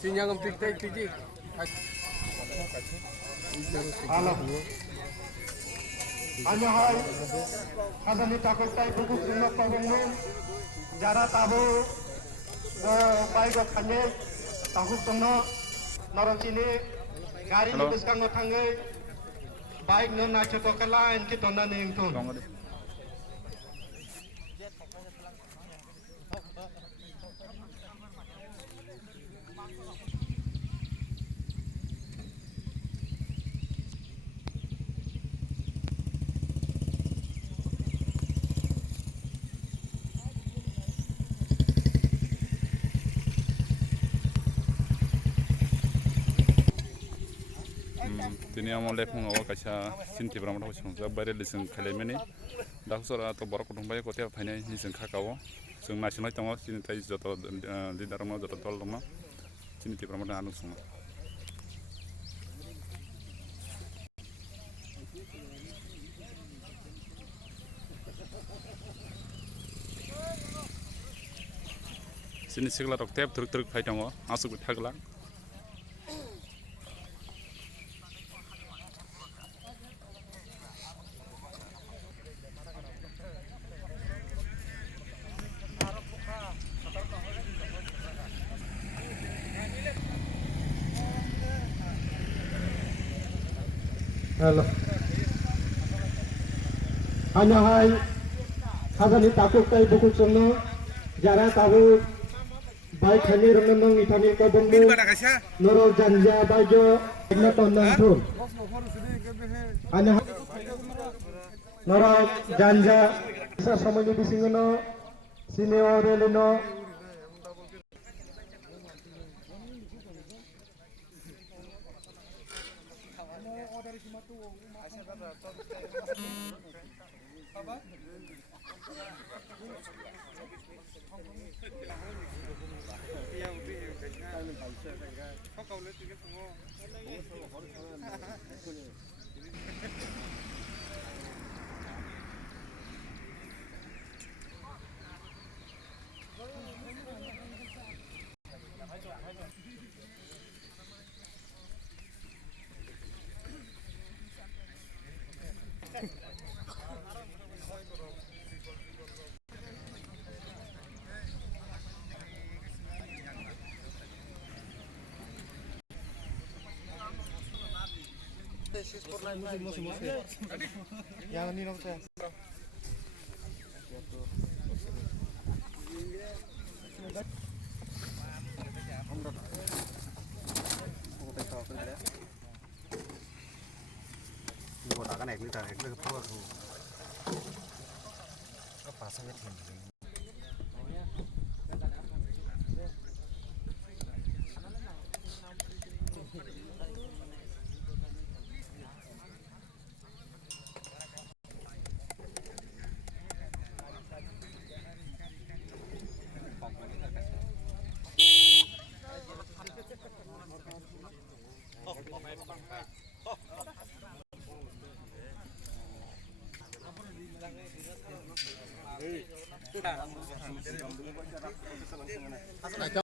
Sinyang empik teh tiji. Halo. Hanya hai. Hazani takut tai buku semua pabungun. Jara tahu. Baik kanye. Tahu tengno. Norong sini. Gari ni beskang notangge. Baik non nacho tokala enki tona neng tun. Tini amo Lefunga o kaisa TIPRA MOTHA Bai Lefunga liseng khalemeni daksora to borok kutung bai kote phainai niseng khakao जों नायसंनाय दङ सिनि थाइ जत लिडार दङ जत दल दङ सिनि TIPRA MOTHA आनु सङो सिनि सिगला रक टेप थुरक थुरक फाइ दङ आसुक थागला Halo. Hanya hai. Hazani takut tai buku semua. Jara tahu. Baik hanya rememang itani kabungu. Noro janja bajo. Ina tonang pun. Hanya noro janja. Bisa sama ni bisingono. Sini orelino. Yang ini dong saya.